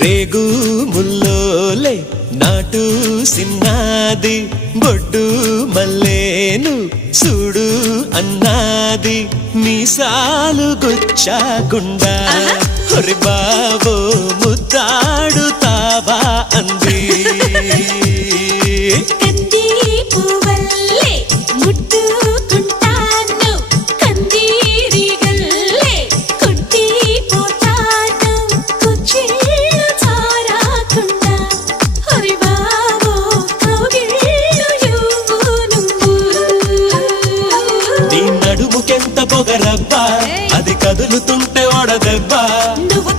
రేగు ముల్లోలే నాటు సిన్నాది బొడ్డు మల్లేను చూడు అన్నాది మీసాలు గుచ్చాకుండా ఒరి బాబో ముద్దాడుతావా అంది నీ నడుముకెంత పొగరబ్బా అది కదులుతుంటే ఓడదెబ్బా నువ్వు